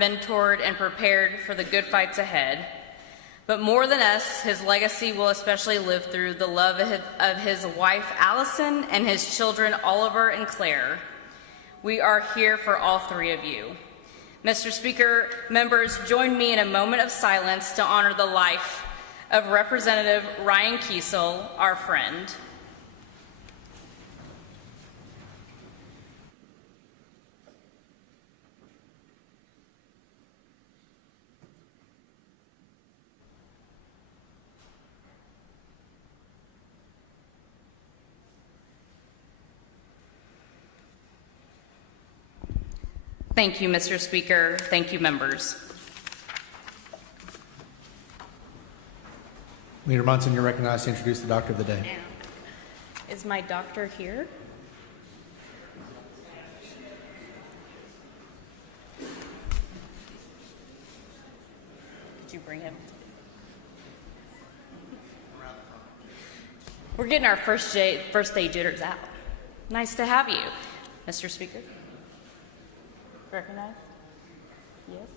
mentored, and prepared for the good fights ahead. But more than us, his legacy will especially live through the love of his wife, Allison, and his children, Oliver and Claire. We are here for all three of you. Mr. Speaker, members, join me in a moment of silence to honor the life of Representative Ryan Kiesel, our friend. Thank you, Mr. Speaker. Thank you, members. Leader Munson, you're recognized to introduce the doctor of the day. Is my doctor here? Did you bring him? We're getting our first day jitters out. Nice to have you, Mr. Speaker. Recognize? Yes.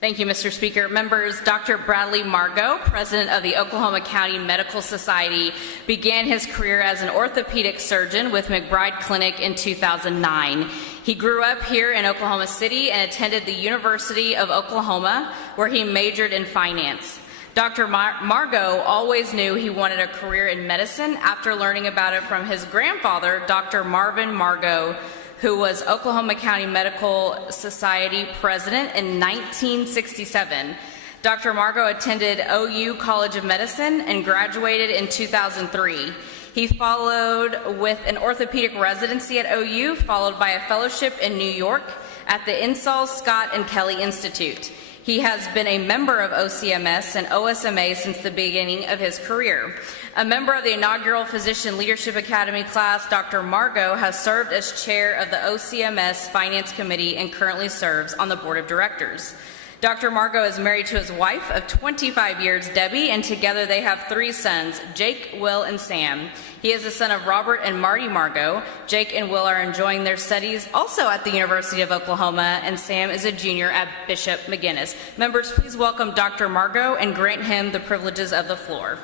Thank you, Mr. Speaker. Members, Dr. Bradley Margo, president of the Oklahoma County Medical Society, began his career as an orthopedic surgeon with McBride Clinic in 2009. He grew up here in Oklahoma City and attended the University of Oklahoma, where he majored in finance. Dr. Margo always knew he wanted a career in medicine after learning about it from his grandfather, Dr. Marvin Margo, who was Oklahoma County Medical Society president in 1967. Dr. Margo attended OU College of Medicine and graduated in 2003. He followed with an orthopedic residency at OU, followed by a fellowship in New York at the Insull, Scott, and Kelly Institute. He has been a member of OCMS and OSMA since the beginning of his career. A member of the inaugural Physician Leadership Academy class, Dr. Margo has served as chair of the OCMS Finance Committee and currently serves on the board of directors. Dr. Margo is married to his wife of 25 years, Debbie, and together they have 3 sons, Jake, Will, and Sam. He is the son of Robert and Marty Margo. Jake and Will are enjoying their studies also at the University of Oklahoma, and Sam is a junior at Bishop McGuinness. Members, please welcome Dr. Margo and grant him the privileges of the floor.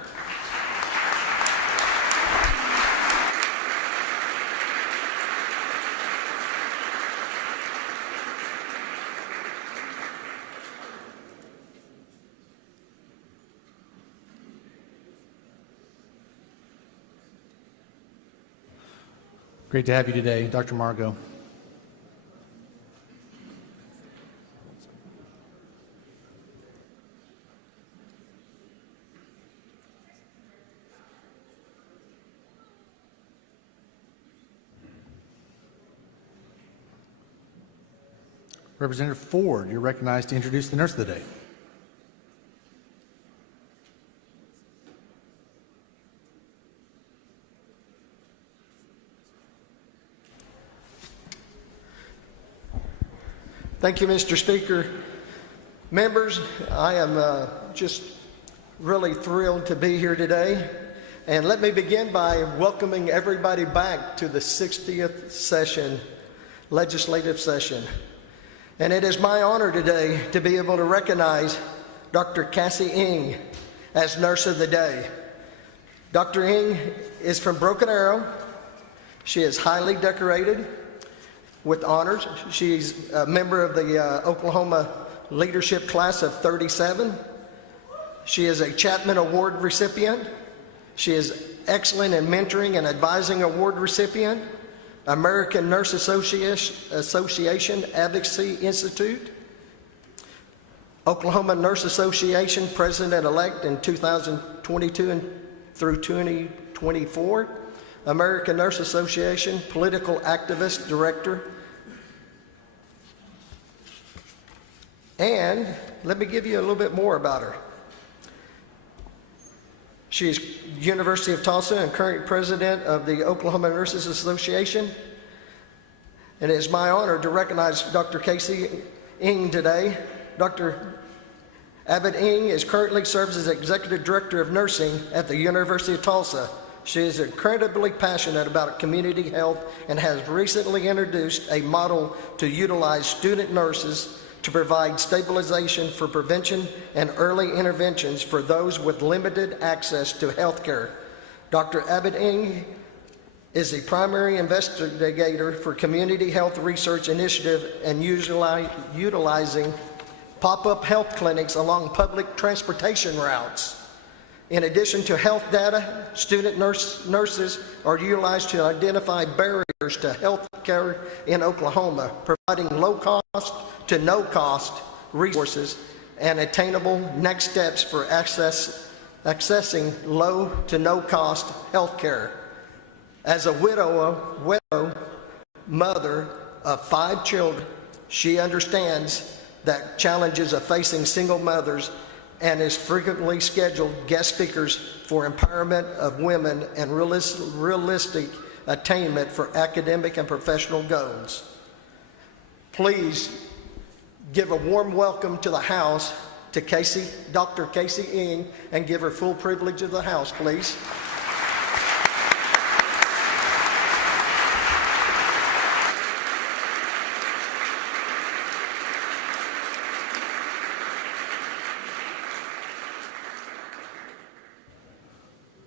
Great to have you today, Dr. Margo. Representative Ford, you're recognized to introduce the nurse of the day. Thank you, Mr. Speaker. Members, I am just really thrilled to be here today. And let me begin by welcoming everybody back to the 60th session, legislative session. And it is my honor today to be able to recognize Dr. Cassie Ng as Nurse of the Day. Dr. Ng is from Broken Arrow. She is highly decorated with honors. She's a member of the Oklahoma Leadership Class of 37. She is a Chapman Award recipient. She is excellent in mentoring and advising award recipient, American Nurse Association Advocacy Institute, Oklahoma Nurse Association President-elect in 2022 and through 2024, American Nurse Association Political Activist Director. And let me give you a little bit more about her. She is University of Tulsa and current president of the Oklahoma Nurses Association. And it is my honor to recognize Dr. Casey Ng today. Dr. Abbott Ng currently serves as Executive Director of Nursing at the University of Tulsa, She is incredibly passionate about community health and has recently introduced a model to utilize student nurses to provide stabilization for prevention and early interventions for those with limited access to health care. Dr. Abeding is the primary investigator for Community Health Research Initiative and utilizing pop-up health clinics along public transportation routes. In addition to health data, student nurses are utilized to identify barriers to health care in Oklahoma, providing low-cost to no-cost resources and attainable next steps for accessing low to no-cost health care. As a widow mother of 5 children, she understands that challenges of facing single mothers and is frequently scheduled guest speakers for empowerment of women and realistic attainment for academic and professional goals. Please give a warm welcome to the House to Dr. Casey Ng, and give her full privilege of the House, please.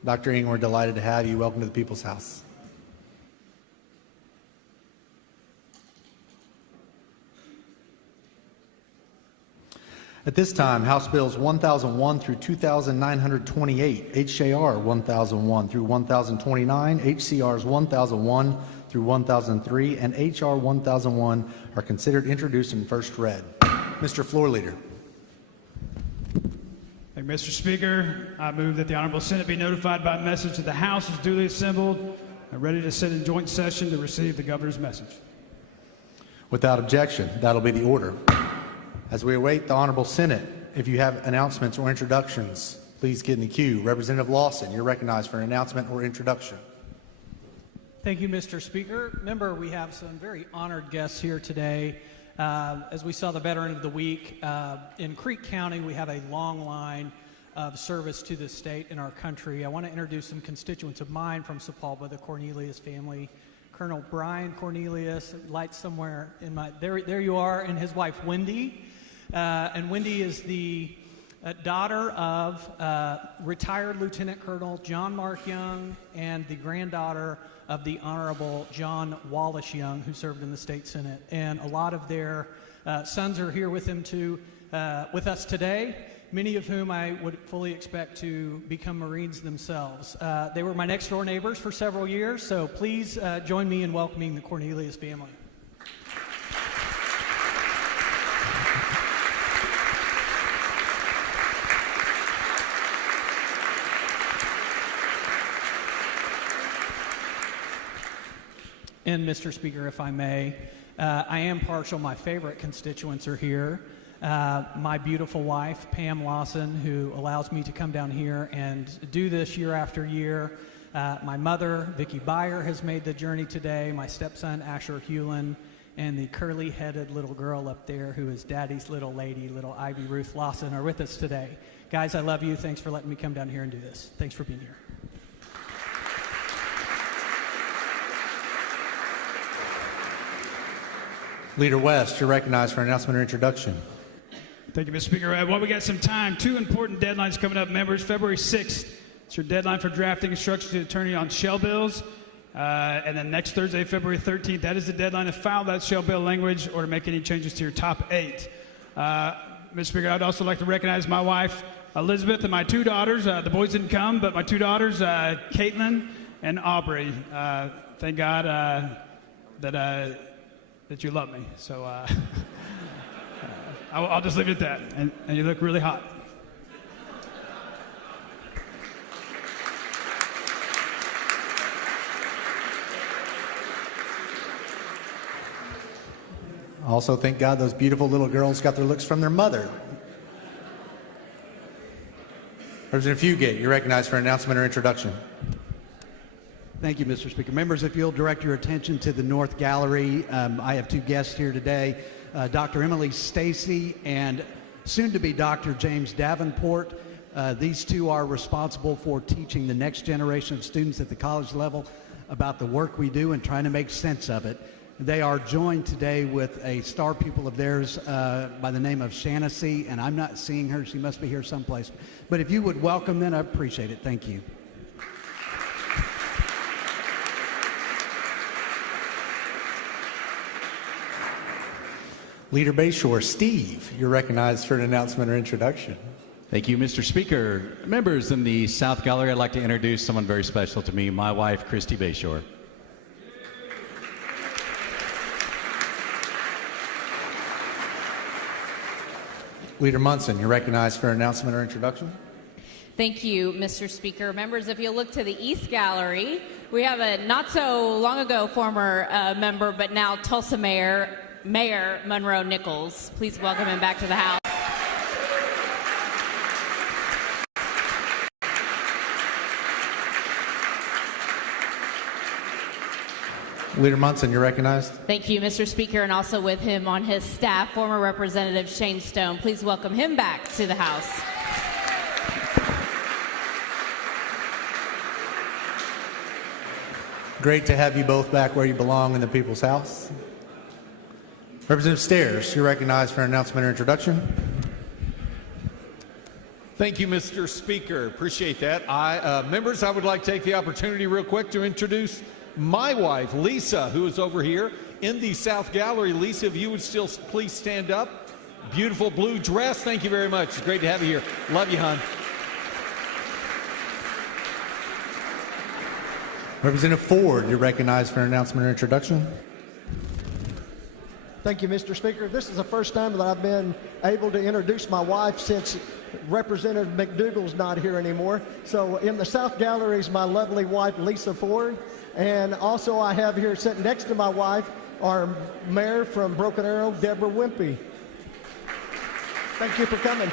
Dr. Ng, we're delighted to have you. Welcome to the People's House. At this time, House Bills 1001 through 2928, HJR 1001 through 1029, HCRs 1001 through 1003, and HR 1001 are considered introduced and first read. Mr. Floor Leader. Thank you, Mr. Speaker. I move that the Honorable Senate be notified by message that the House is duly assembled and ready to sit in joint session to receive the governor's message. Without objection, that'll be the order. As we await the Honorable Senate, if you have announcements or introductions, please get in the queue. Representative Lawson, you're recognized for an announcement or introduction. Thank you, Mr. Speaker. Member, we have some very honored guests here today. As we saw the Veteran of the Week, in Creek County, we have a long line of service to the state and our country. I want to introduce some constituents of mine from Sepulveda, the Cornelius family. Colonel Brian Cornelius, light somewhere in my, there you are, and his wife, Wendy. And Wendy is the daughter of retired Lieutenant Colonel John Mark Young and the granddaughter of the Honorable John Wallace Young, who served in the state Senate. And a lot of their sons are here with them with us today, many of whom I would fully expect to become Marines themselves. They were my next door neighbors for several years, so please join me in welcoming the Cornelius family. And Mr. Speaker, if I may, I am partial. My favorite constituents are here. My beautiful wife, Pam Lawson, who allows me to come down here and do this year after year. My mother, Vicki Byer, has made the journey today. My stepson, Asher Hewlin, and the curly-headed little girl up there who is Daddy's little lady, little Ivy Ruth Lawson, are with us today. Guys, I love you. Thanks for letting me come down here and do this. Thanks for being here. Leader West, you're recognized for an announcement or introduction. Thank you, Mr. Speaker. While we got some time, 2 important deadlines coming up, members. February 6th, it's your deadline for drafting instructions to the attorney on shell bills. And then next Thursday, February 13th, that is the deadline to file that shell bill language or to make any changes to your top 8. Mr. Speaker, I'd also like to recognize my wife, Elizabeth, and my 2 daughters. The boys didn't come, but my 2 daughters, Caitlin and Aubrey. Thank God that you love me. So I'll just leave it at that. And you look really hot. I also thank God those beautiful little girls got their looks from their mother. Representative Fugate, you're recognized for an announcement or introduction. Thank you, Mr. Speaker. Members, if you'll direct your attention to the North Gallery, I have 2 guests here today, Dr. Emily Stacy and soon-to-be Dr. James Davenport. These two are responsible for teaching the next generation of students at the college level about the work we do and trying to make sense of it. They are joined today with a star pupil of theirs by the name of Shanacy, and I'm not seeing her. She must be here someplace. But if you would welcome them, I appreciate it. Thank you. Leader Bayshore, Steve, you're recognized for an announcement or introduction. Thank you, Mr. Speaker. Members in the South Gallery, I'd like to introduce someone very special to me, my wife, Christy Bayshore. Leader Munson, you're recognized for an announcement or introduction. Thank you, Mr. Speaker. Members, if you look to the East Gallery, we have a not so long ago former member, but now Tulsa Mayor Monroe Nichols. Please welcome him back to the House. Leader Munson, you're recognized. Thank you, Mr. Speaker, and also with him on his staff, former Representative Shane Stone. Please welcome him back to the House. Great to have you both back where you belong in the People's House. Representative Stairs, you're recognized for an announcement or introduction. Thank you, Mr. Speaker. Appreciate that. Members, I would like to take the opportunity real quick to introduce my wife, Lisa, who is over here in the South Gallery. Lisa, if you would still please stand up. Beautiful blue dress. Thank you very much. It's great to have you here. Love you, hon. Representative Ford, you're recognized for an announcement or introduction. Thank you, Mr. Speaker. This is the first time that I've been able to introduce my wife since Representative McDougal's not here anymore. So in the South Gallery is my lovely wife, Lisa Ford. And also I have here sitting next to my wife, our mayor from Broken Arrow, Deborah Wimpy. Thank you for coming.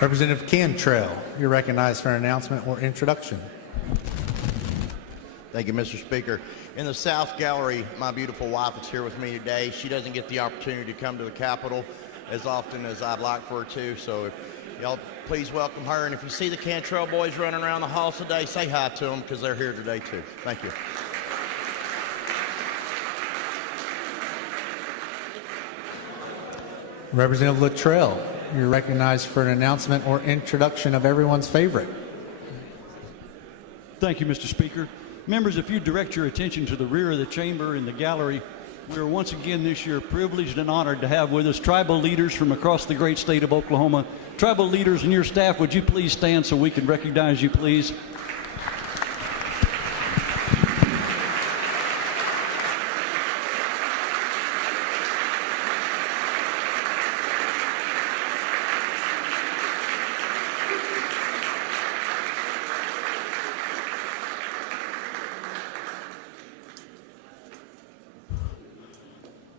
Representative Cantrell, you're recognized for an announcement or introduction. Thank you, Mr. Speaker. In the South Gallery, my beautiful wife is here with me today. She doesn't get the opportunity to come to the Capitol as often as I'd like for her to, so if y'all please welcome her. And if you see the Cantrell boys running around the halls today, say hi to them because they're here today too. Thank you. Representative Luttrell, you're recognized for an announcement or introduction of everyone's favorite. Thank you, Mr. Speaker. Members, if you direct your attention to the rear of the chamber in the gallery, we are once again this year privileged and honored to have with us tribal leaders from across the great state of Oklahoma. Tribal leaders and your staff, would you please stand so we can recognize you, please?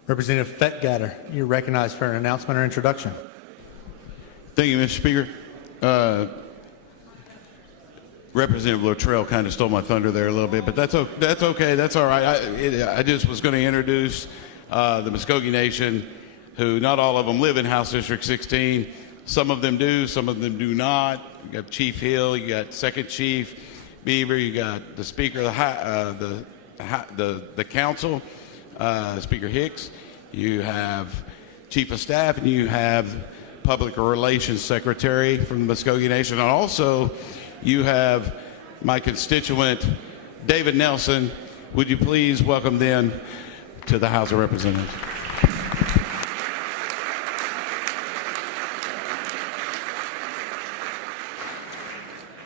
Representative Fettgatter, you're recognized for an announcement or introduction. Thank you, Mr. Speaker. Representative Luttrell kind of stole my thunder there a little bit, but that's okay. That's all right. I just was going to introduce the Muskogee Nation, who not all of them live in House District 16. Some of them do, some of them do not. You got Chief Hill, you got Second Chief Beaver, you got the Speaker of the Council, Speaker Hicks. You have Chief of Staff, and you have Public Relations Secretary from the Muskogee Nation. And also, you have my constituent, David Nelson. Would you please welcome them to the House of Representatives?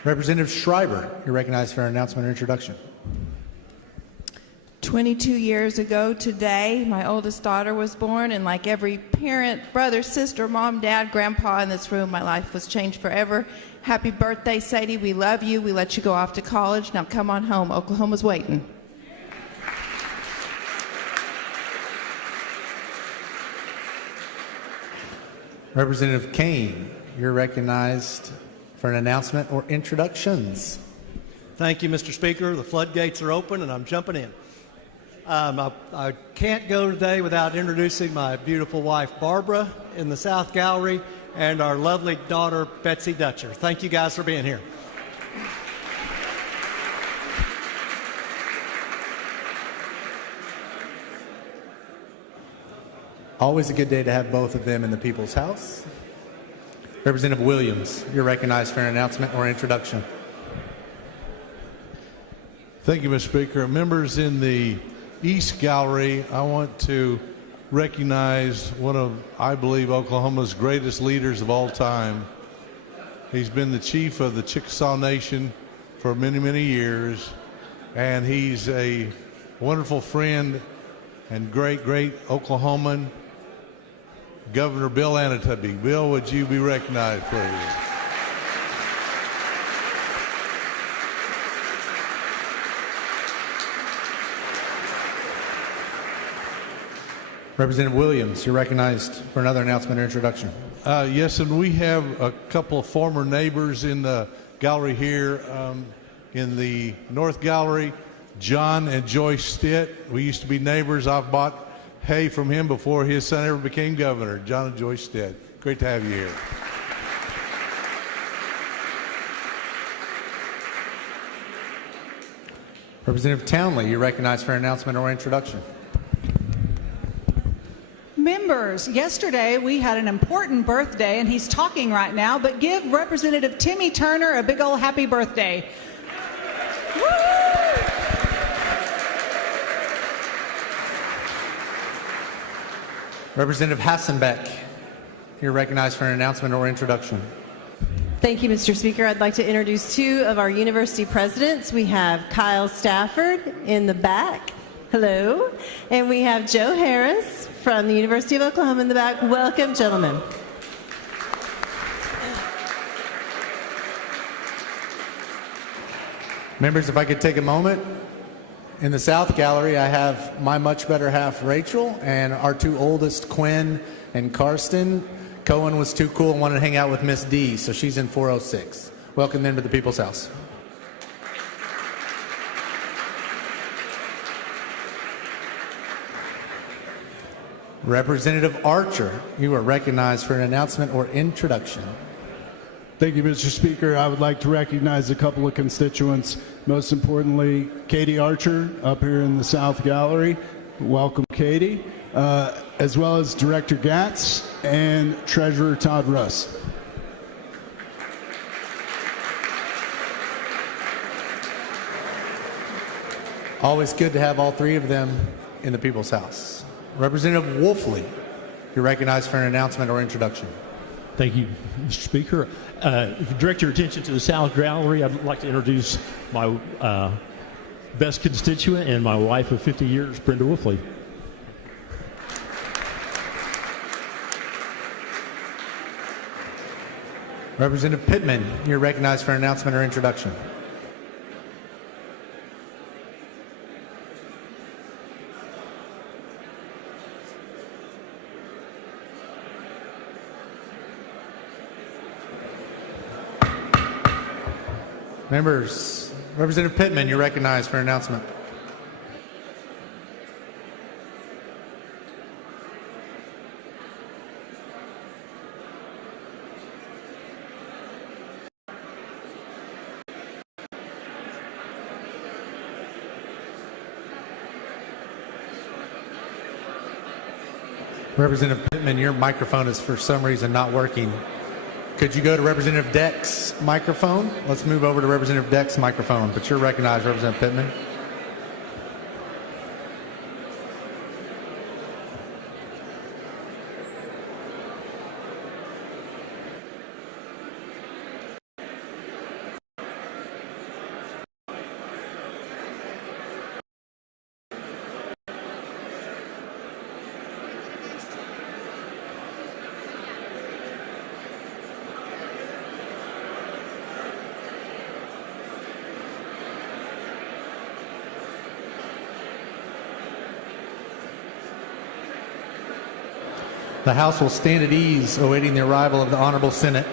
Representative Schreiber, you're recognized for an announcement or introduction. 22 years ago today, my oldest daughter was born, and like every parent, brother, sister, mom, dad, grandpa in this room, my life was changed forever. Happy birthday, Sadie. We love you. We let you go off to college. Now come on home. Oklahoma's waiting. Representative Kane, you're recognized for an announcement or introductions. Thank you, Mr. Speaker. The floodgates are open, and I'm jumping in. I can't go today without introducing my beautiful wife, Barbara, in the South Gallery, and our lovely daughter, Betsy Dutcher. Thank you guys for being here. Always a good day to have both of them in the People's House. Representative Williams, you're recognized for an announcement or introduction. Thank you, Mr. Speaker. Members in the East Gallery, I want to recognize one of, I believe, Oklahoma's greatest leaders of all time. He's been the chief of the Chickasaw Nation for many, many years, and he's a wonderful friend and great, great Oklahoman, Governor Bill Anatubby. Bill, would you be recognized, please? Representative Williams, you're recognized for another announcement or introduction. Yes, and we have a couple of former neighbors in the gallery here. In the North Gallery, John and Joyce Stitt. We used to be neighbors. I've bought hay from him before his son ever became governor. John and Joyce Stitt. Great to have you here. Representative Townley, you're recognized for an announcement or introduction. Members, yesterday we had an important birthday, and he's talking right now, but give Representative Timmy Turner a big old happy birthday. Woo! Representative Hassenbeck, you're recognized for an announcement or introduction. Thank you, Mr. Speaker. I'd like to introduce two of our university presidents. We have Kyle Stafford in the back. Hello. And we have Joe Harris from the University of Oklahoma in the back. Welcome, gentlemen. Members, if I could take a moment. In the South Gallery, I have my much better half, Rachel, and our two oldest, Quinn and Karsten. Cohen was too cool and wanted to hang out with Miss D, so she's in 406. Welcome them to the People's House. Representative Archer, you are recognized for an announcement or introduction. Thank you, Mr. Speaker. I would like to recognize a couple of constituents. Most importantly, Katie Archer up here in the South Gallery. Welcome, Katie. As well as Director Gatz and Treasurer Todd Russ. Always good to have all three of them in the People's House. Representative Wolfley, you're recognized for an announcement or introduction. Thank you, Mr. Speaker. If you direct your attention to the South Gallery, I'd like to introduce my best constituent and my wife of 50 years, Brenda Wolfley. Representative Pittman, you're recognized for an announcement or introduction. Members, Representative Pittman, you're recognized for an announcement. Representative Pittman, your microphone is for some reason not working. Could you go to Representative Deck's microphone? Let's move over to Representative Deck's microphone, but you're recognized, Representative Pittman. The House will stand at ease, awaiting the arrival of the Honorable Senate.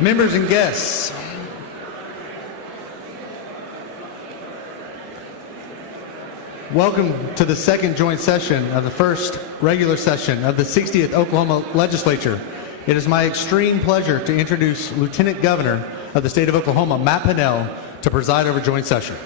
Members and guests, welcome to the second joint session of the first regular session of the 60th Oklahoma Legislature. It is my extreme pleasure to introduce Lieutenant Governor of the state of Oklahoma, Matt Pinnell, to preside over joint session.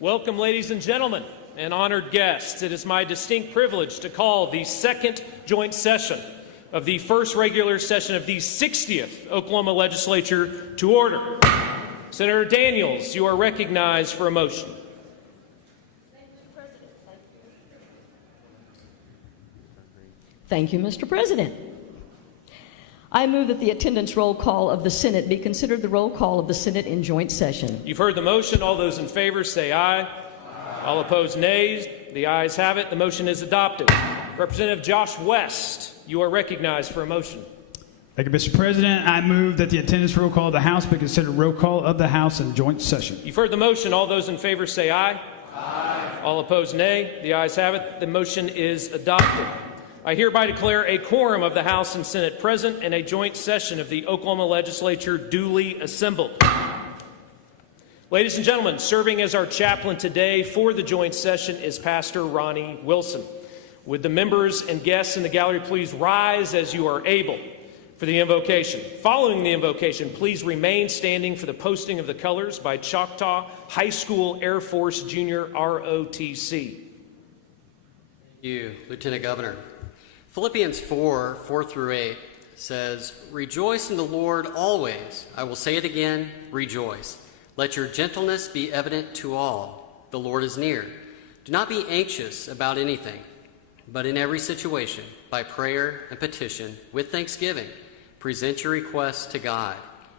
Welcome, ladies and gentlemen, and honored guests. It is my distinct privilege to call the second joint session of the first regular session of the 60th Oklahoma Legislature to order. Senator Daniels, you are recognized for a motion. Thank you, Mr. President. I move that the attendance roll call of the Senate be considered the roll call of the Senate in joint session. You've heard the motion. All those in favor say aye. Aye. All opposed, nays. The ayes have it. The motion is adopted. Representative Josh West, you are recognized for a motion. Thank you, Mr. President. I move that the attendance roll call of the House be considered roll call of the House in joint session. You've heard the motion. All those in favor say aye. Aye. All opposed, nay. The ayes have it. The motion is adopted. I hereby declare a quorum of the House and Senate present and a joint session of the Oklahoma Legislature duly assembled. Ladies and gentlemen, serving as our chaplain today for the joint session is Pastor Ronnie Wilson. Would the members and guests in the gallery please rise as you are able for the invocation. Following the invocation, please remain standing for the posting of the colors by Choctaw High School Air Force Junior ROTC. Thank you, Lieutenant Governor. Philippians 4:4-8 says, "Rejoice in the Lord always. I will say it again, rejoice. Let your gentleness be evident to all. The Lord is near. Do not be anxious about anything, but in every situation, by prayer and petition, with thanksgiving, present your requests to God.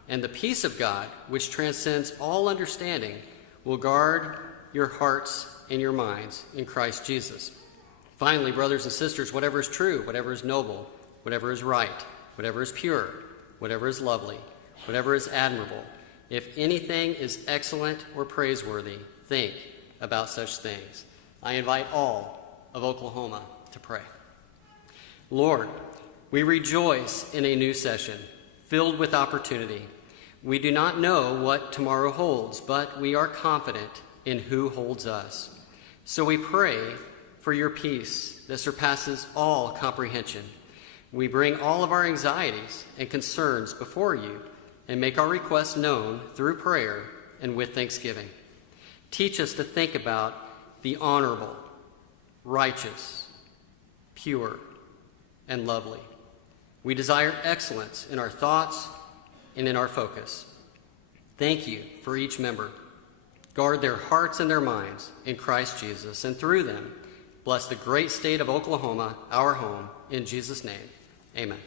And the peace of God, which transcends all understanding, will guard your hearts and your minds in Christ Jesus." Finally, brothers and sisters, whatever is true, whatever is noble, whatever is right, whatever is pure, whatever is lovely, whatever is admirable, if anything is excellent or praiseworthy, think about such things. I invite all of Oklahoma to pray. Lord, we rejoice in a new session filled with opportunity. We do not know what tomorrow holds, but we are confident in who holds us. So we pray for your peace that surpasses all comprehension. We bring all of our anxieties and concerns before you and make our requests known through prayer and with thanksgiving. Teach us to think about the honorable, righteous, pure, and lovely. We desire excellence in our thoughts and in our focus. Thank you for each member. Guard their hearts and their minds in Christ Jesus, and through them, bless the great state of Oklahoma, our home, in Jesus' name. Amen.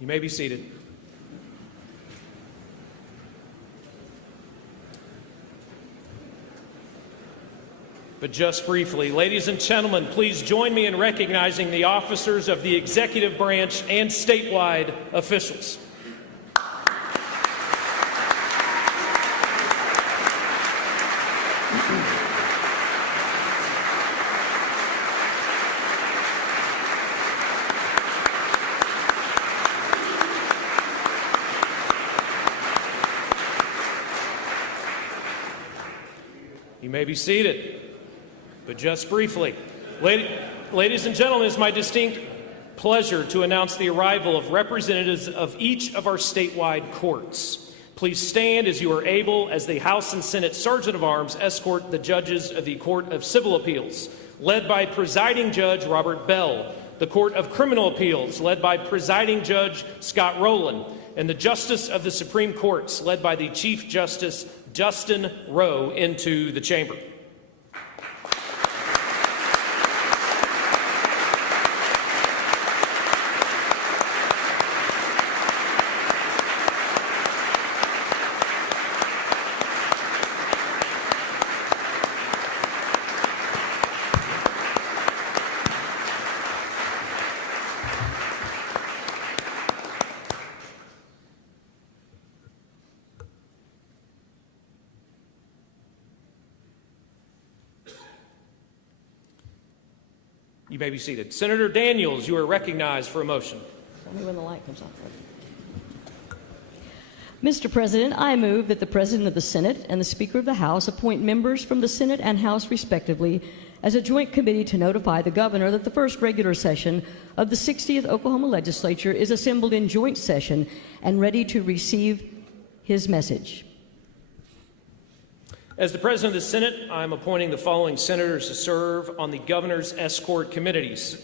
You may be seated. But just briefly, ladies and gentlemen, please join me in recognizing the officers of the executive branch and statewide officials. You may be seated. But just briefly, ladies and gentlemen, it's my distinct pleasure to announce the arrival of representatives of each of our statewide courts. Please stand as you are able as the House and Senate Sergeant of Arms escort the judges of the Court of Civil Appeals, led by Presiding Judge Robert Bell, the Court of Criminal Appeals, led by Presiding Judge Scott Rowland, and the Justice of the Supreme Courts, led by the Chief Justice Justin Rowe, into the chamber. You may be seated. Senator Daniels, you are recognized for a motion. Tell me when the light comes on. Mr. President, I move that the President of the Senate and the Speaker of the House appoint members from the Senate and House, respectively, as a joint committee to notify the governor that the first regular session of the 60th Oklahoma Legislature is assembled in joint session and ready to receive his message. As the President of the Senate, I am appointing the following senators to serve on the Governor's Escort Committees.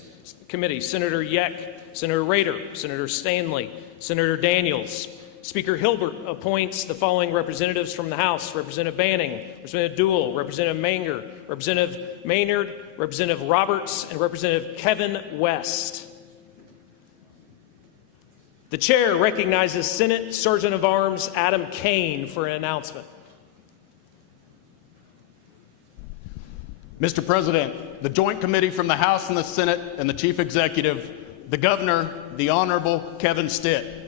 Senator Yeck, Senator Rader, Senator Stanley, Senator Daniels. Speaker Hilbert appoints the following representatives from the House: Representative Banning, Representative Duell, Representative Manger, Representative Maynard, Representative Roberts, and Representative Kevin West. The Chair recognizes Senate Sergeant of Arms Adam Kane for an announcement. Mr. President, the Joint Committee from the House and the Senate and the Chief Executive, the Governor, the Honorable Kevin Stitt.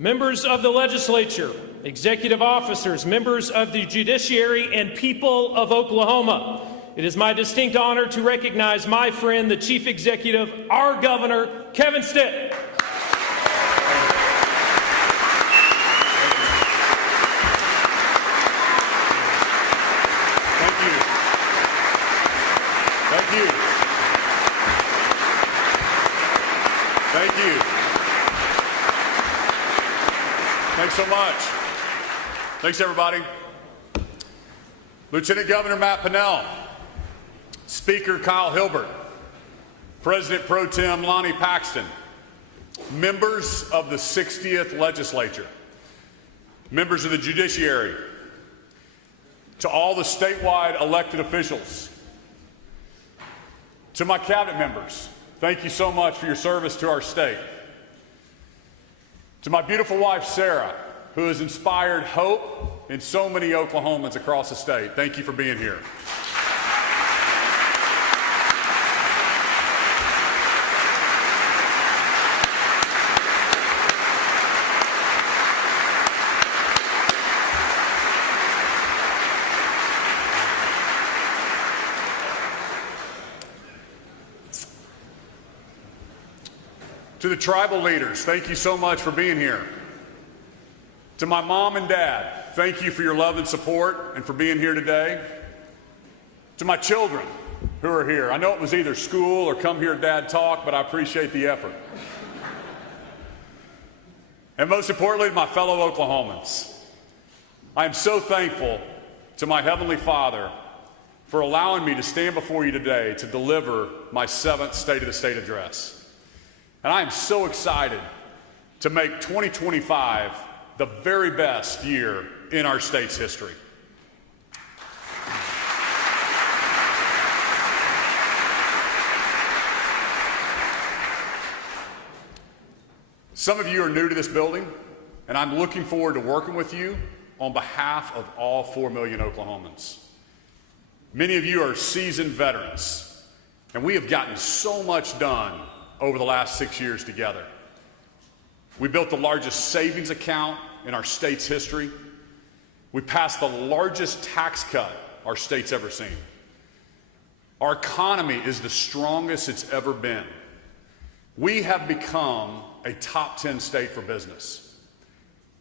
Members of the legislature, executive officers, members of the judiciary, and people of Oklahoma, it is my distinct honor to recognize my friend, the Chief Executive, our Governor, Kevin Stitt. Thank you. Thanks so much. Thanks, everybody. Lieutenant Governor Matt Pinnell, Speaker Kyle Hilbert, President Pro Tem Lonnie Paxton, members of the 60th Legislature. members of the judiciary, to all the statewide elected officials, to my cabinet members, thank you so much for your service to our state. To my beautiful wife, Sarah, who has inspired hope in so many Oklahomans across the state, thank you for being here. To the tribal leaders, thank you so much for being here. To my mom and dad, thank you for your love and support and for being here today. To my children who are here, I know it was either school or come hear Dad talk, but I appreciate the effort. And most importantly, to my fellow Oklahomans, I am so thankful to my Heavenly Father for allowing me to stand before you today to deliver my 7th State of the State address. And I am so excited to make 2025 the very best year in our state's history. Some of you are new to this building, and I'm looking forward to working with you on behalf of all 4 million Oklahomans. Many of you are seasoned veterans, and we have gotten so much done over the last 6 years together. We built the largest savings account in our state's history. We passed the largest tax cut our state's ever seen. Our economy is the strongest it's ever been. We have become a top 10 state for business.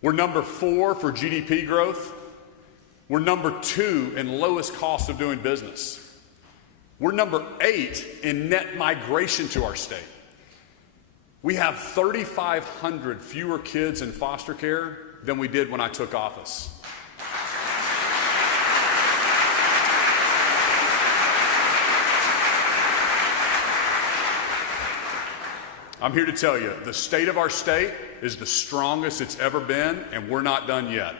We're number 4 for GDP growth. We're number 2 in lowest cost of doing business. We're number 8 in net migration to our state. We have 3,500 fewer kids in foster care than we did when I took office. I'm here to tell you, the state of our state is the strongest it's ever been, and we're not done yet.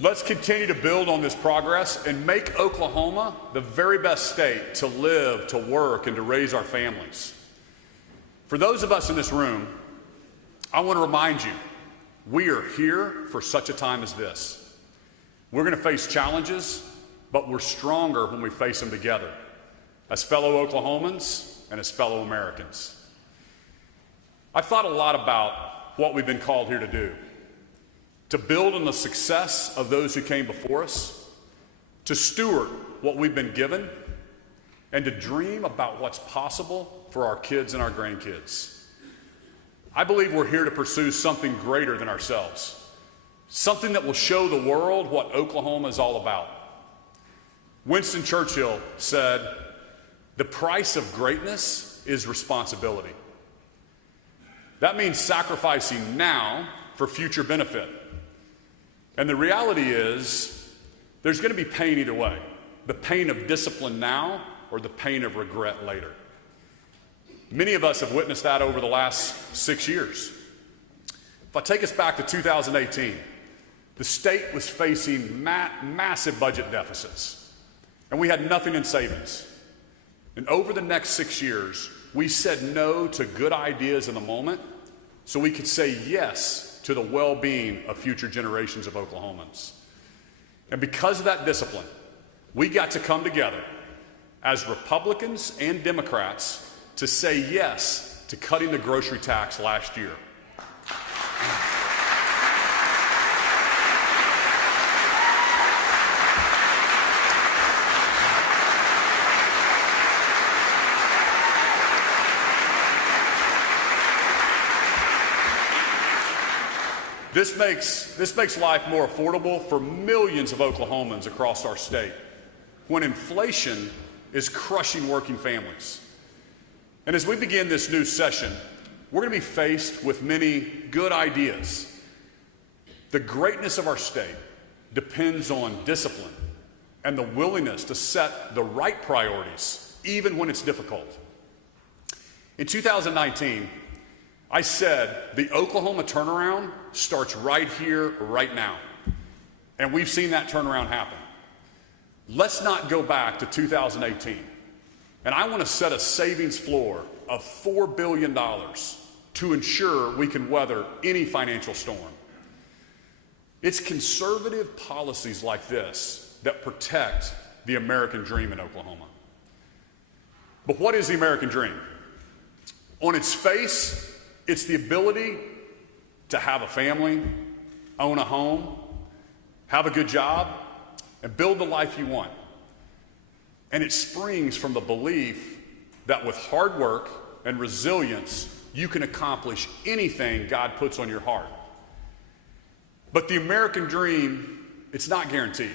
Let's continue to build on this progress and make Oklahoma the very best state to live, to work, and to raise our families. For those of us in this room, I want to remind you, we are here for such a time as this. We're going to face challenges, but we're stronger when we face them together, as fellow Oklahomans and as fellow Americans. I've thought a lot about what we've been called here to do. To build on the success of those who came before us, to steward what we've been given, and to dream about what's possible for our kids and our grandkids. I believe we're here to pursue something greater than ourselves, something that will show the world what Oklahoma is all about. Winston Churchill said, "The price of greatness is responsibility." That means sacrificing now for future benefit. And the reality is, there's going to be pain either way. The pain of discipline now or the pain of regret later. Many of us have witnessed that over the last 6 years. If I take us back to 2018, the state was facing massive budget deficits, and we had nothing in savings. And over the next 6 years, we said no to good ideas in the moment so we could say yes to the well-being of future generations of Oklahomans. And because of that discipline, we got to come together as Republicans and Democrats to say yes to cutting the grocery tax last year. This makes life more affordable for millions of Oklahomans across our state when inflation is crushing working families. And as we begin this new session, we're going to be faced with many good ideas. The greatness of our state depends on discipline and the willingness to set the right priorities, even when it's difficult. In 2019, I said the Oklahoma turnaround starts right here, right now. And we've seen that turnaround happen. Let's not go back to 2018. And I want to set a savings floor of $4 billion to ensure we can weather any financial storm. It's conservative policies like this that protect the American dream in Oklahoma. But what is the American dream? On its face, it's the ability to have a family, own a home, have a good job, and build the life you want. And it springs from the belief that with hard work and resilience, you can accomplish anything God puts on your heart. But the American dream, it's not guaranteed.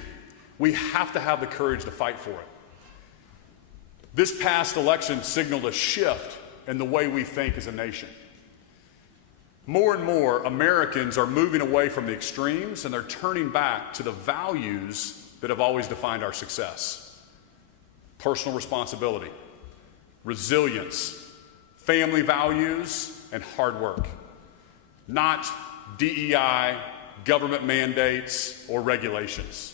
We have to have the courage to fight for it. This past election signaled a shift in the way we think as a nation. More and more Americans are moving away from the extremes and they're turning back to the values that have always defined our success. Personal responsibility, resilience, family values, and hard work. Not DEI, government mandates, or regulations.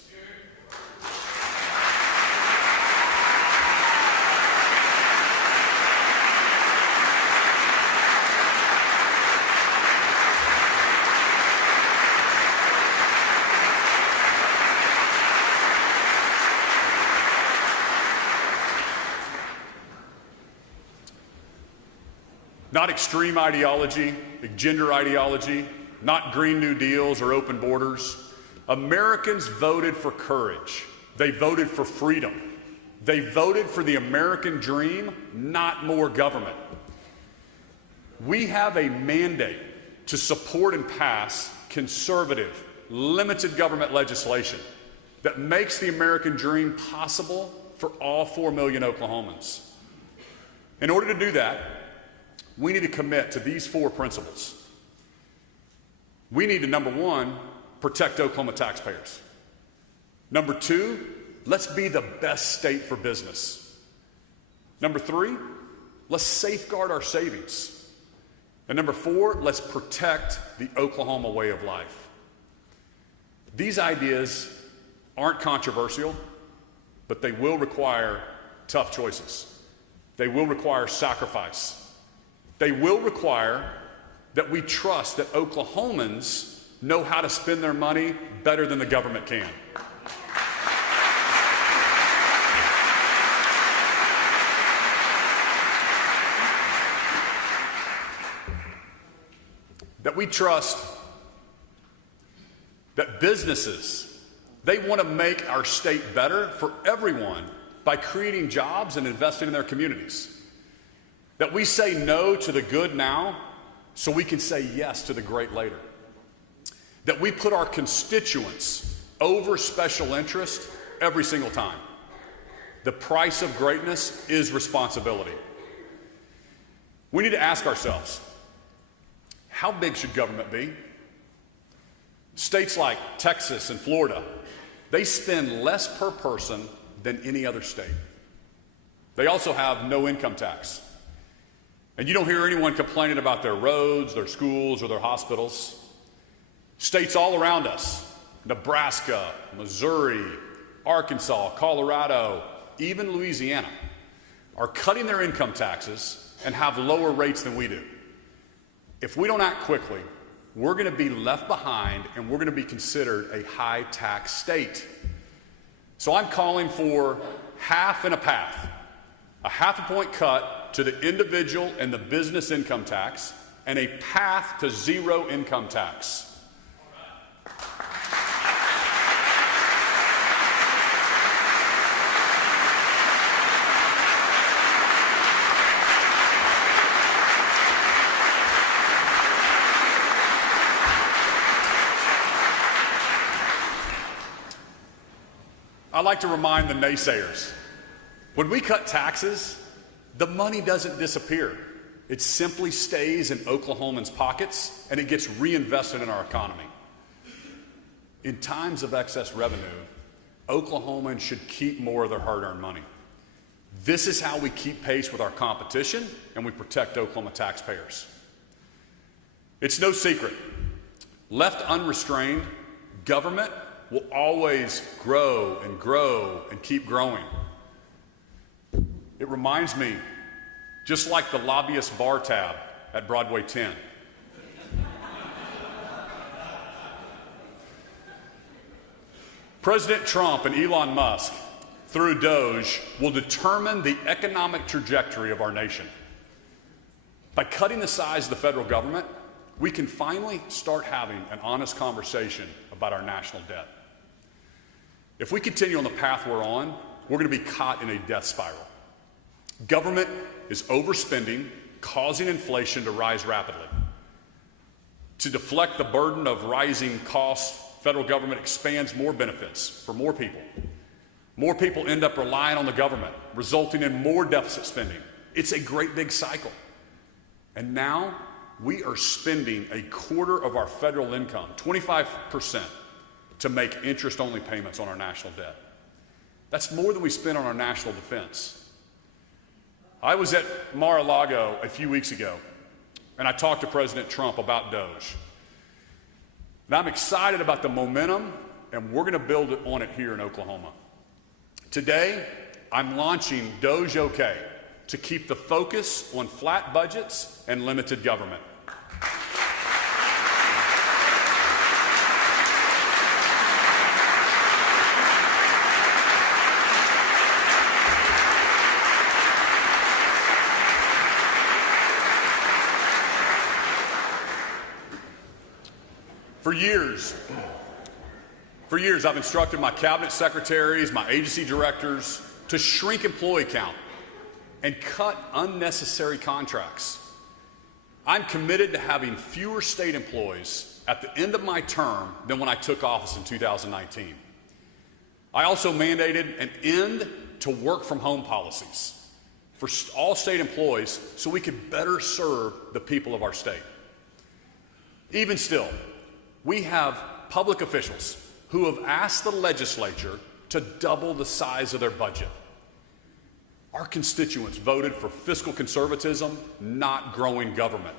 Not extreme ideology, gender ideology, not Green New Deals or open borders. Americans voted for courage. They voted for freedom. They voted for the American dream, not more government. We have a mandate to support and pass conservative, limited government legislation that makes the American dream possible for all 4 million Oklahomans. In order to do that, we need to commit to these 4 principles. We need to, number 1, protect Oklahoma taxpayers. Number 2, let's be the best state for business. Number 3, let's safeguard our savings. And number 4, let's protect the Oklahoma way of life. These ideas aren't controversial, but they will require tough choices. They will require sacrifice. They will require that we trust that Oklahomans know how to spend their money better than the government can. That we trust that businesses, they want to make our state better for everyone by creating jobs and investing in their communities. That we say no to the good now so we can say yes to the great later. That we put our constituents over special interest every single time. The price of greatness is responsibility. We need to ask ourselves, how big should government be? States like Texas and Florida, they spend less per person than any other state. They also have no income tax. And you don't hear anyone complaining about their roads, their schools, or their hospitals. States all around us, Nebraska, Missouri, Arkansas, Colorado, even Louisiana, are cutting their income taxes and have lower rates than we do. If we don't act quickly, we're going to be left behind and we're going to be considered a high-tax state. So I'm calling for half and a path, a half a point cut to the individual and the business income tax, and a path to zero income tax. I like to remind the naysayers, when we cut taxes, the money doesn't disappear. It simply stays in Oklahomans' pockets and it gets reinvested in our economy. In times of excess revenue, Oklahomans should keep more of their hard-earned money. This is how we keep pace with our competition and we protect Oklahoma taxpayers. It's no secret. Left unrestrained, government will always grow and keep growing. It reminds me, just like the lobbyist bar tab at Broadway 10. President Trump and Elon Musk, through Doge, will determine the economic trajectory of our nation. By cutting the size of the federal government, we can finally start having an honest conversation about our national debt. If we continue on the path we're on, we're going to be caught in a death spiral. Government is overspending, causing inflation to rise rapidly. To deflect the burden of rising costs, federal government expands more benefits for more people. More people end up relying on the government, resulting in more deficit spending. It's a great big cycle. And now we are spending a quarter of our federal income, 25%, to make interest-only payments on our national debt. That's more than we spend on our national defense. I was at Mar-a-Lago a few weeks ago, and I talked to President Trump about Doge. And I'm excited about the momentum, and we're going to build on it here in Oklahoma. Today, I'm launching Doge OK to keep the focus on flat budgets and limited government. For years, I've instructed my cabinet secretaries, my agency directors to shrink employee count and cut unnecessary contracts. I'm committed to having fewer state employees at the end of my term than when I took office in 2019. I also mandated an end to work from home policies for all state employees so we could better serve the people of our state. Even still, we have public officials who have asked the legislature to double the size of their budget. Our constituents voted for fiscal conservatism, not growing government.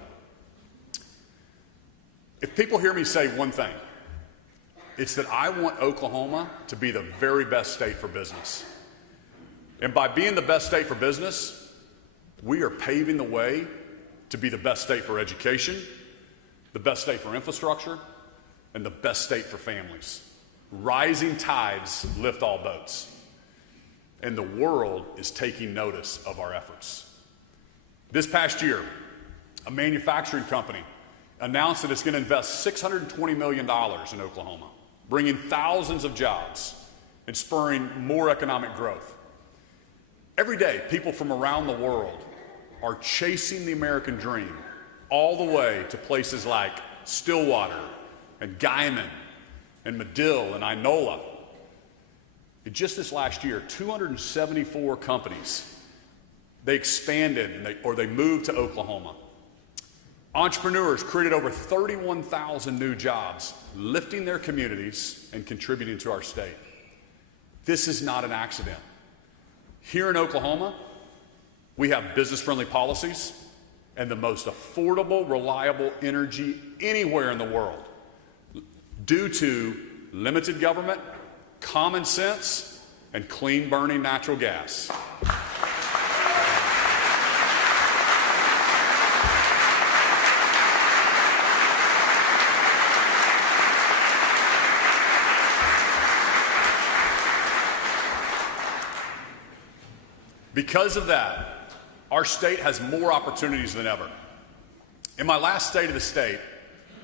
If people hear me say one thing, it's that I want Oklahoma to be the very best state for business. And by being the best state for business, we are paving the way to be the best state for education, the best state for infrastructure, and the best state for families. Rising tides lift all boats. And the world is taking notice of our efforts. This past year, a manufacturing company announced that it's going to invest $620 million in Oklahoma, bringing thousands of jobs and spurring more economic growth. Every day, people from around the world are chasing the American dream all the way to places like Stillwater and Guyman and Medill and Inola. And just this last year, 274 companies, they expanded or they moved to Oklahoma. Entrepreneurs created over 31,000 new jobs, lifting their communities and contributing to our state. This is not an accident. Here in Oklahoma, we have business-friendly policies and the most affordable, reliable energy anywhere in the world due to limited government, common sense, and clean-burning natural gas. Because of that, our state has more opportunities than ever. In my last State of the State,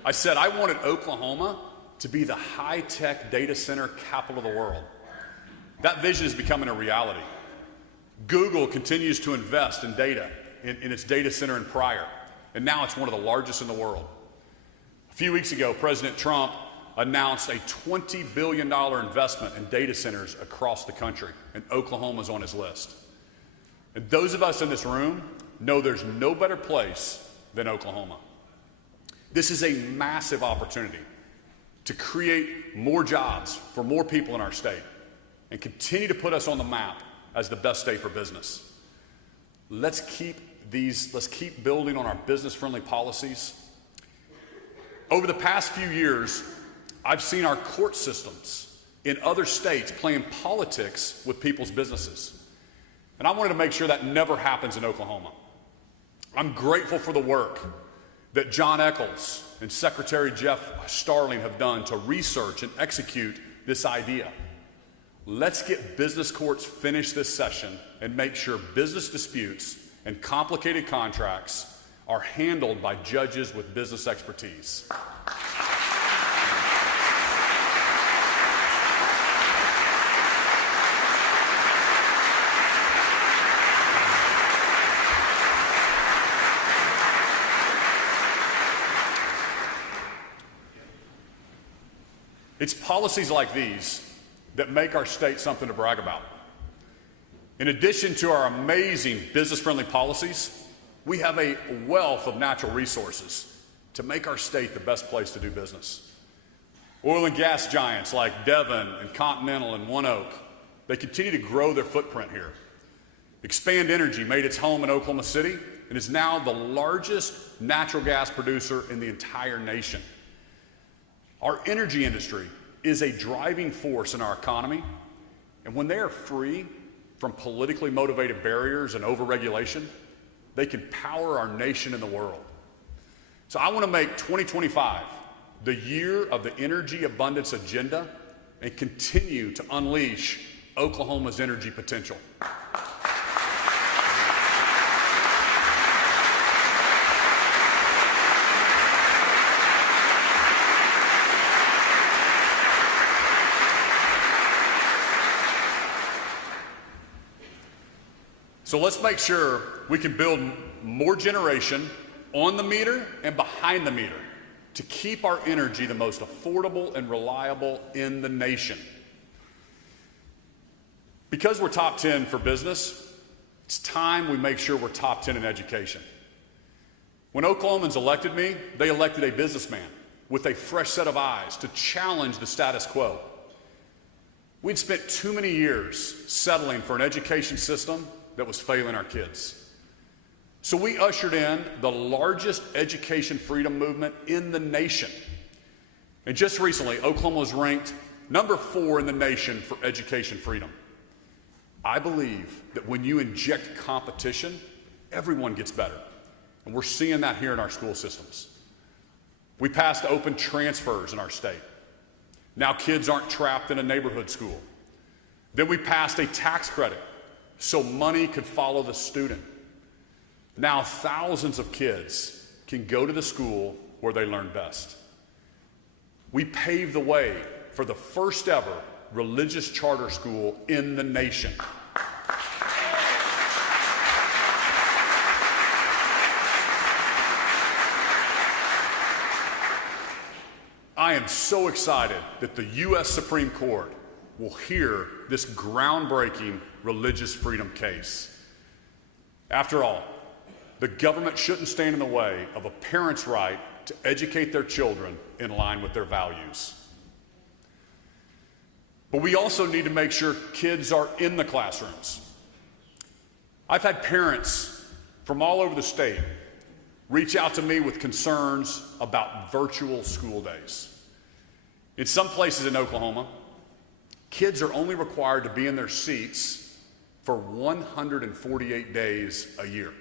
I said I wanted Oklahoma to be the high-tech data center capital of the world. That vision is becoming a reality. Google continues to invest in data, in its data center in Pryor, and now it's one of the largest in the world. A few weeks ago, President Trump announced a $20 billion investment in data centers across the country, and Oklahoma's on his list. And those of us in this room know there's no better place than Oklahoma. This is a massive opportunity. to create more jobs for more people in our state and continue to put us on the map as the best state for business. Let's keep building on our business-friendly policies. Over the past few years, I've seen our court systems in other states playing politics with people's businesses. And I wanted to make sure that never happens in Oklahoma. I'm grateful for the work that John Eccles and Secretary Jeff Starling have done to research and execute this idea. Let's get business courts finished this session and make sure business disputes and complicated contracts are handled by judges with business expertise. It's policies like these that make our state something to brag about. In addition to our amazing business-friendly policies, we have a wealth of natural resources to make our state the best place to do business. Oil and gas giants like Devon and Continental and ONEOK, they continue to grow their footprint here. Expand Energy made its home in Oklahoma City and is now the largest natural gas producer in the entire nation. Our energy industry is a driving force in our economy, and when they are free from politically motivated barriers and overregulation, they can power our nation and the world. So I want to make 2025 the year of the energy abundance agenda and continue to unleash Oklahoma's energy potential. So let's make sure we can build more generation on the meter and behind the meter to keep our energy the most affordable and reliable in the nation. Because we're top 10 for business, it's time we make sure we're top 10 in education. When Oklahomans elected me, they elected a businessman with a fresh set of eyes to challenge the status quo. We'd spent too many years settling for an education system that was failing our kids. So we ushered in the largest education freedom movement in the nation. And just recently, Oklahoma was ranked number 4 in the nation for education freedom. I believe that when you inject competition, everyone gets better. And we're seeing that here in our school systems. We passed open transfers in our state. Now kids aren't trapped in a neighborhood school. Then we passed a tax credit so money could follow the student. Now thousands of kids can go to the school where they learn best. We paved the way for the first ever religious charter school in the nation. I am so excited that the U.S. Supreme Court will hear this groundbreaking religious freedom case. After all, the government shouldn't stand in the way of a parent's right to educate their children in line with their values. But we also need to make sure kids are in the classrooms. I've had parents from all over the state reach out to me with concerns about virtual school days. In some places in Oklahoma, kids are only required to be in their seats for 148 days a year.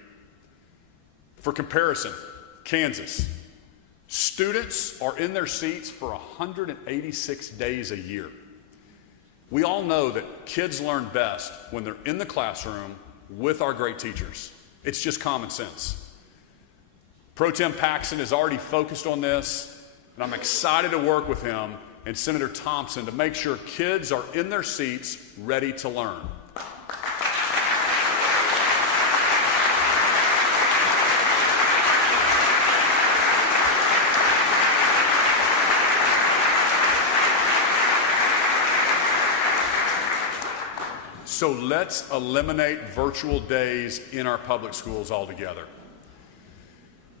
For comparison, Kansas, students are in their seats for 186 days a year. We all know that kids learn best when they're in the classroom with our great teachers. It's just common sense. Pro Tem Paxton has already focused on this, and I'm excited to work with him and Senator Thompson to make sure kids are in their seats ready to learn. So let's eliminate virtual days in our public schools altogether.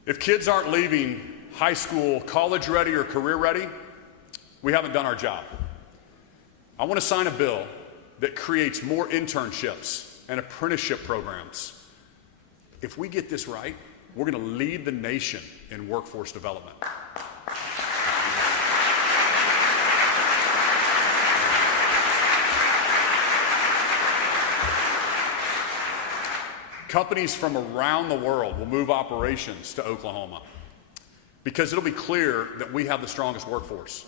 If kids aren't leaving high school college ready or career ready, we haven't done our job. I want to sign a bill that creates more internships and apprenticeship programs. If we get this right, we're going to lead the nation in workforce development. Companies from around the world will move operations to Oklahoma because it'll be clear that we have the strongest workforce.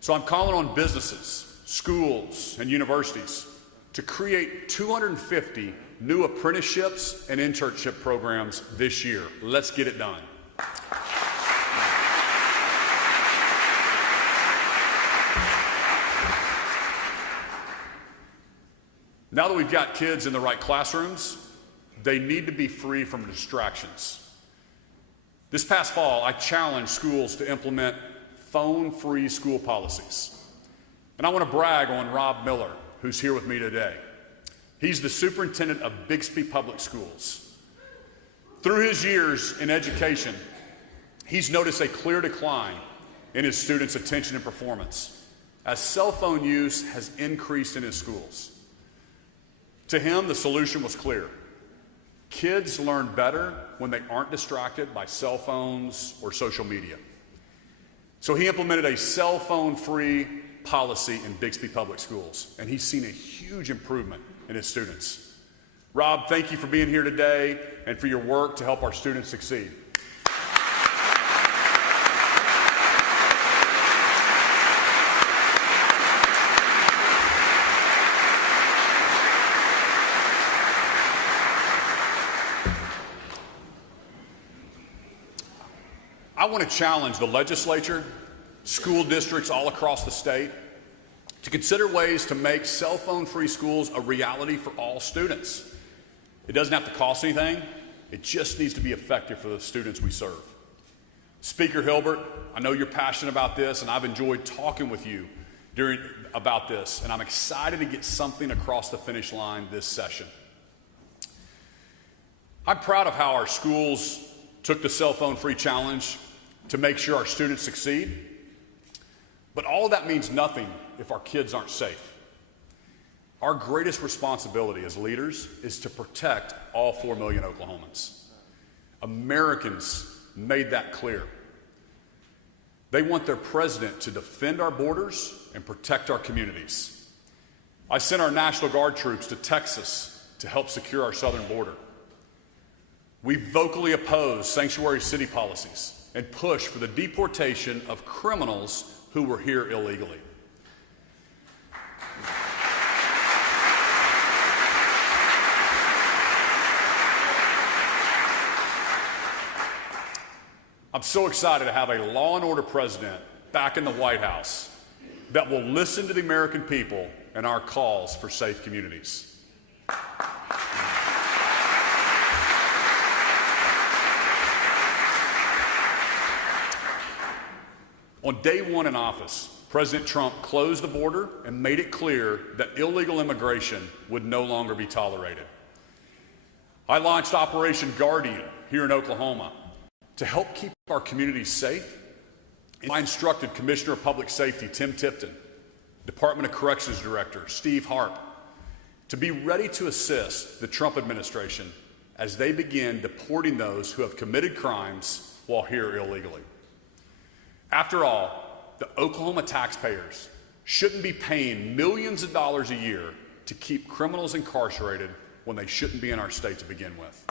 So I'm calling on businesses, schools, and universities to create 250 new apprenticeships and internship programs this year. Let's get it done. Now that we've got kids in the right classrooms, they need to be free from distractions. This past fall, I challenged schools to implement phone-free school policies. And I want to brag on Rob Miller, who's here with me today. He's the superintendent of Bixby Public Schools. Through his years in education, he's noticed a clear decline in his students' attention and performance as cell phone use has increased in his schools. To him, the solution was clear. Kids learn better when they aren't distracted by cell phones or social media. So he implemented a cell phone-free policy in Bixby Public Schools, and he's seen a huge improvement in his students. Rob, thank you for being here today and for your work to help our students succeed. I want to challenge the legislature, school districts all across the state, to consider ways to make cell phone-free schools a reality for all students. It doesn't have to cost anything. It just needs to be effective for the students we serve. Speaker Hilbert, I know you're passionate about this, and I've enjoyed talking with you about this, and I'm excited to get something across the finish line this session. I'm proud of how our schools took the cell phone-free challenge to make sure our students succeed. But all of that means nothing if our kids aren't safe. Our greatest responsibility as leaders is to protect all 4 million Oklahomans. Americans made that clear. They want their president to defend our borders and protect our communities. I sent our National Guard troops to Texas to help secure our southern border. We vocally oppose sanctuary city policies and push for the deportation of criminals who were here illegally. I'm so excited to have a law and order president back in the White House that will listen to the American people and our calls for safe communities. On day one in office, President Trump closed the border and made it clear that illegal immigration would no longer be tolerated. I launched Operation Guardian here in Oklahoma to help keep our communities safe. I instructed Commissioner of Public Safety Tim Tipton, Department of Corrections Director Steve Harp, to be ready to assist the Trump administration as they begin deporting those who have committed crimes while here illegally. After all, the Oklahoma taxpayers shouldn't be paying millions of dollars a year to keep criminals incarcerated when they shouldn't be in our state to begin with.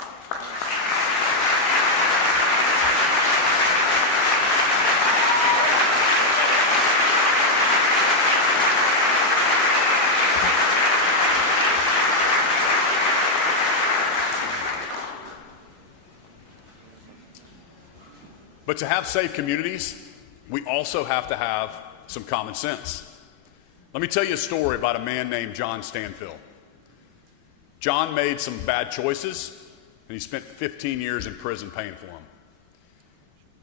But to have safe communities, we also have to have some common sense. Let me tell you a story about a man named John Stanfield. John made some bad choices, and he spent 15 years in prison paying for them.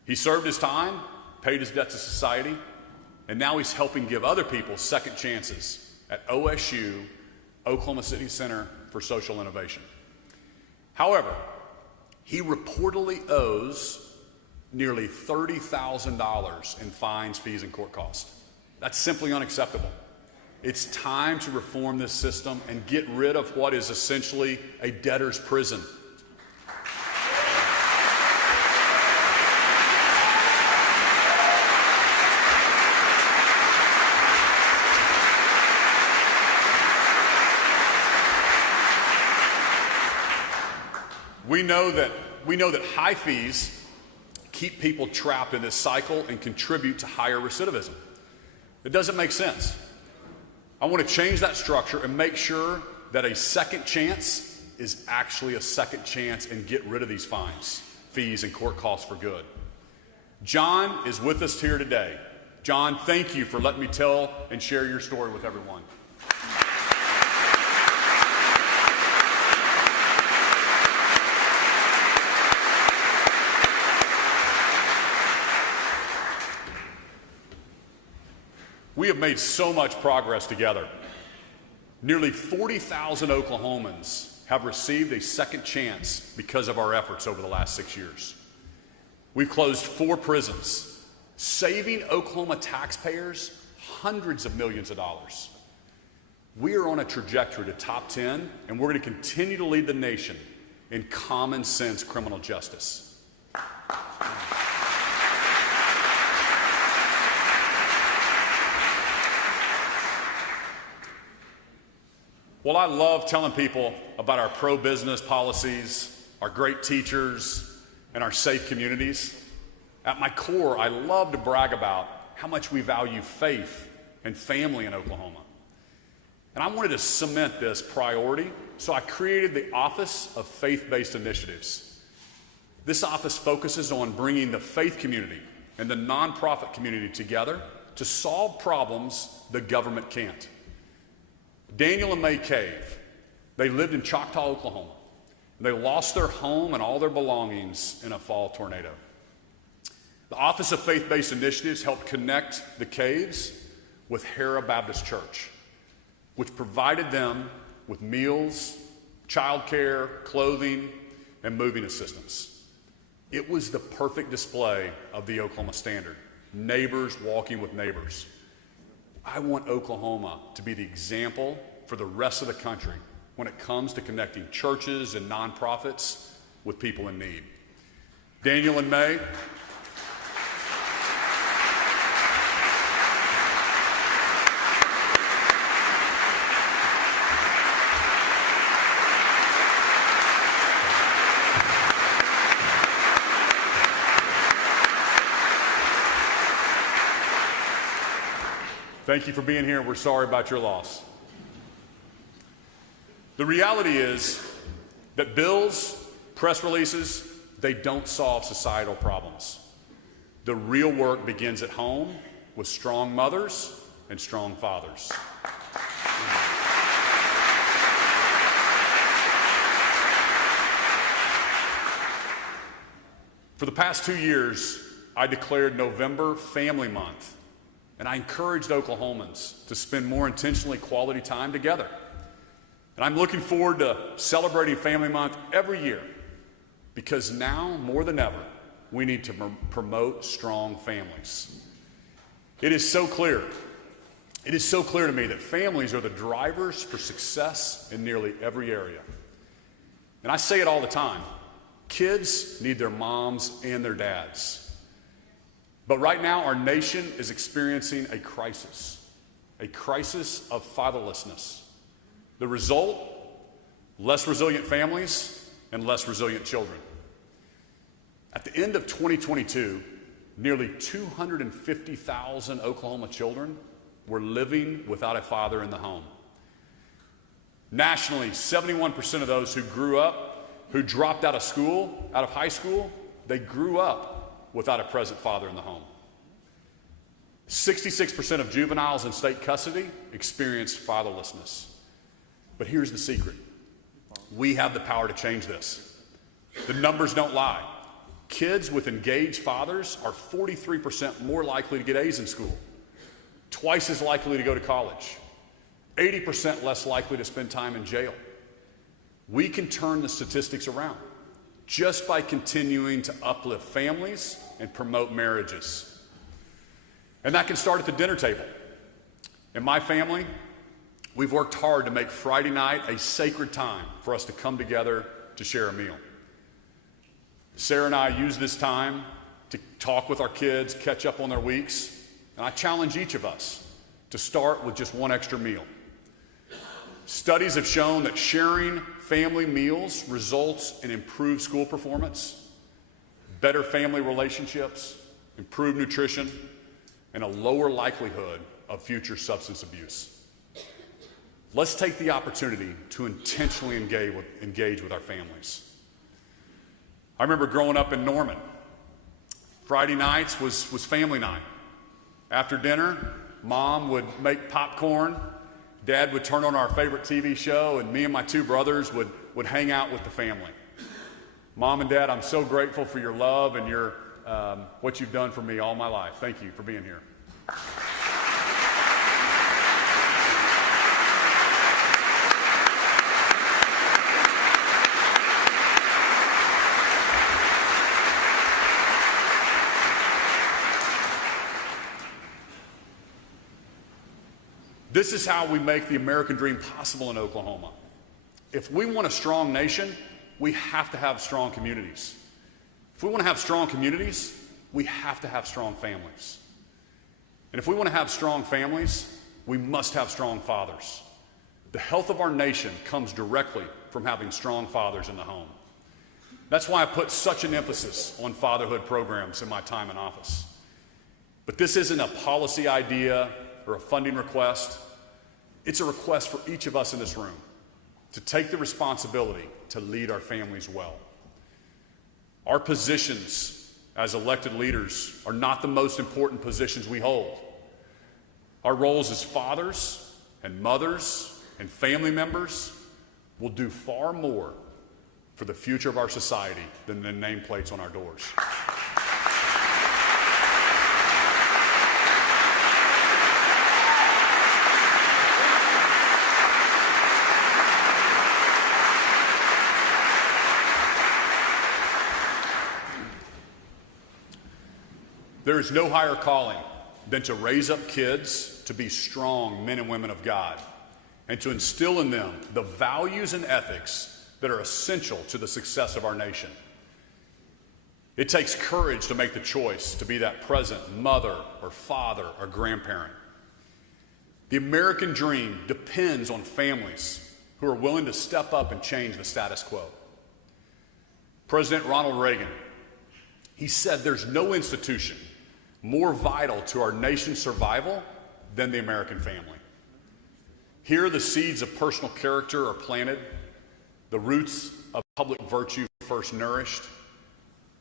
He served his time, paid his debt to society, and now he's helping give other people second chances at OSU, Oklahoma City Center for Social Innovation. However, he reportedly owes nearly $30,000 in fines, fees, and court costs. That's simply unacceptable. It's time to reform this system and get rid of what is essentially a debtor's prison. We know that high fees keep people trapped in this cycle and contribute to higher recidivism. It doesn't make sense. I want to change that structure and make sure that a second chance is actually a second chance and get rid of these fines, fees, and court costs for good. John is with us here today. John, thank you for letting me tell and share your story with everyone. We have made so much progress together. Nearly 40,000 Oklahomans have received a second chance because of our efforts over the last 6 years. We've closed 4 prisons, saving Oklahoma taxpayers hundreds of millions of dollars. We are on a trajectory to top 10, and we're going to continue to lead the nation in common sense criminal justice. Well, I love telling people about our pro-business policies, our great teachers, and our safe communities. At my core, I love to brag about how much we value faith and family in Oklahoma. And I wanted to cement this priority, so I created the Office of Faith-Based Initiatives. This office focuses on bringing the faith community and the nonprofit community together to solve problems the government can't. Daniel and May Cave, they lived in Choctaw, Oklahoma. They lost their home and all their belongings in a fall tornado. The Office of Faith-Based Initiatives helped connect the Caves with Hera Baptist Church, which provided them with meals, childcare, clothing, and moving assistance. It was the perfect display of the Oklahoma standard, neighbors walking with neighbors. I want Oklahoma to be the example for the rest of the country when it comes to connecting churches and nonprofits with people in need. Daniel and May, thank you for being here. We're sorry about your loss. The reality is that bills, press releases, they don't solve societal problems. The real work begins at home with strong mothers and strong fathers. For the past 2 years, I declared November Family Month. And I encouraged Oklahomans to spend more intentionally quality time together. And I'm looking forward to celebrating Family Month every year because now, more than ever, we need to promote strong families. It is so clear to me that families are the drivers for success in nearly every area. And I say it all the time, kids need their moms and their dads. But right now, our nation is experiencing a crisis of fatherlessness. The result, less resilient families and less resilient children. At the end of 2022, nearly 250,000 Oklahoma children were living without a father in the home. Nationally, 71% of those who dropped out of high school, they grew up without a present father in the home. 66% of juveniles in state custody experienced fatherlessness. But here's the secret. We have the power to change this. The numbers don't lie. Kids with engaged fathers are 43% more likely to get A's in school, twice as likely to go to college, 80% less likely to spend time in jail. We can turn the statistics around just by continuing to uplift families and promote marriages. And that can start at the dinner table. In my family, we've worked hard to make Friday night a sacred time for us to come together to share a meal. Sarah and I use this time to talk with our kids, catch up on their weeks, and I challenge each of us to start with just one extra meal. Studies have shown that sharing family meals results in improved school performance, better family relationships, improved nutrition, and a lower likelihood of future substance abuse. Let's take the opportunity to intentionally engage with our families. I remember growing up in Norman. Friday nights was family night. After dinner, Mom would make popcorn, Dad would turn on our favorite TV show, and me and my two brothers would hang out with the family. Mom and Dad, I'm so grateful for your love and your what you've done for me all my life. Thank you for being here. This is how we make the American dream possible in Oklahoma. If we want a strong nation, we have to have strong communities. If we want to have strong communities, we have to have strong families. And if we want to have strong families, we must have strong fathers. The health of our nation comes directly from having strong fathers in the home. That's why I put such an emphasis on fatherhood programs in my time in office. But this isn't a policy idea or a funding request. It's a request for each of us in this room to take the responsibility to lead our families well. Our positions as elected leaders are not the most important positions we hold. Our roles as fathers and mothers and family members will do far more for the future of our society than the nameplates on our doors. There is no higher calling than to raise up kids to be strong men and women of God and to instill in them the values and ethics that are essential to the success of our nation. It takes courage to make the choice to be that present mother or father or grandparent. The American dream depends on families who are willing to step up and change the status quo. President Ronald Reagan, he said there's no institution more vital to our nation's survival than the American family. Here, the seeds of personal character are planted, the roots of public virtue first nourished.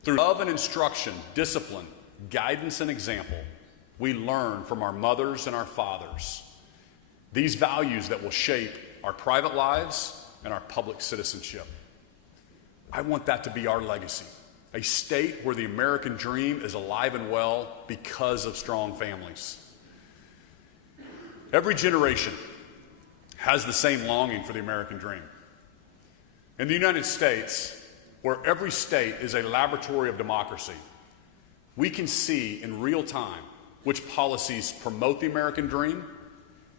Through love and instruction, discipline, guidance, and example, we learn from our mothers and our fathers these values that will shape our private lives and our public citizenship. I want that to be our legacy. A state where the American dream is alive and well because of strong families. Every generation has the same longing for the American dream. In the United States, where every state is a laboratory of democracy, we can see in real time which policies promote the American dream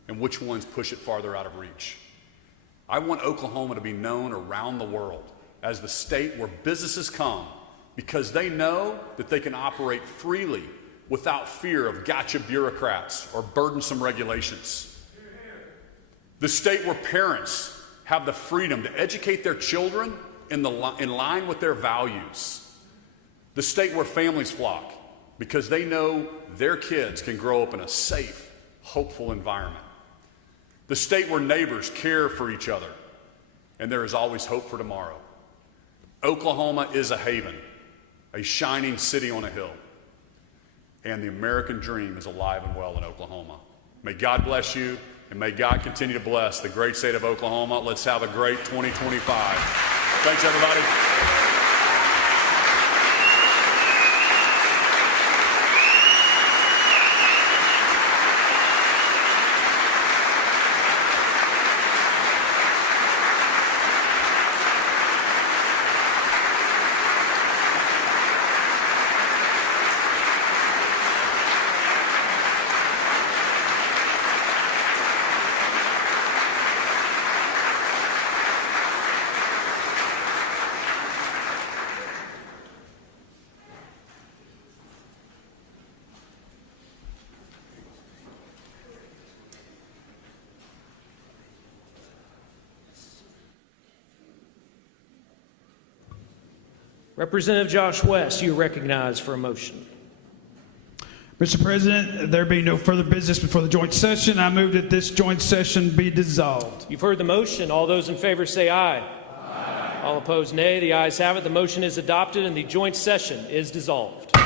and which ones push it farther out of reach. I want Oklahoma to be known around the world as the state where businesses come because they know that they can operate freely without fear of gotcha bureaucrats or burdensome regulations. The state where parents have the freedom to educate their children in line with their values. The state where families flock because they know their kids can grow up in a safe, hopeful environment. The state where neighbors care for each other and there is always hope for tomorrow. Oklahoma is a haven, a shining city on a hill, and the American dream is alive and well in Oklahoma. May God bless you, and may God continue to bless the great state of Oklahoma. Let's have a great 2025. Thanks, everybody. Representative Josh West, you are recognized for a motion. Mr. President, there being no further business before the joint session, I move that this joint session be dissolved. You've heard the motion. All those in favor say aye. Aye. All opposed, nay. The ayes have it. The motion is adopted and the joint session is dissolved.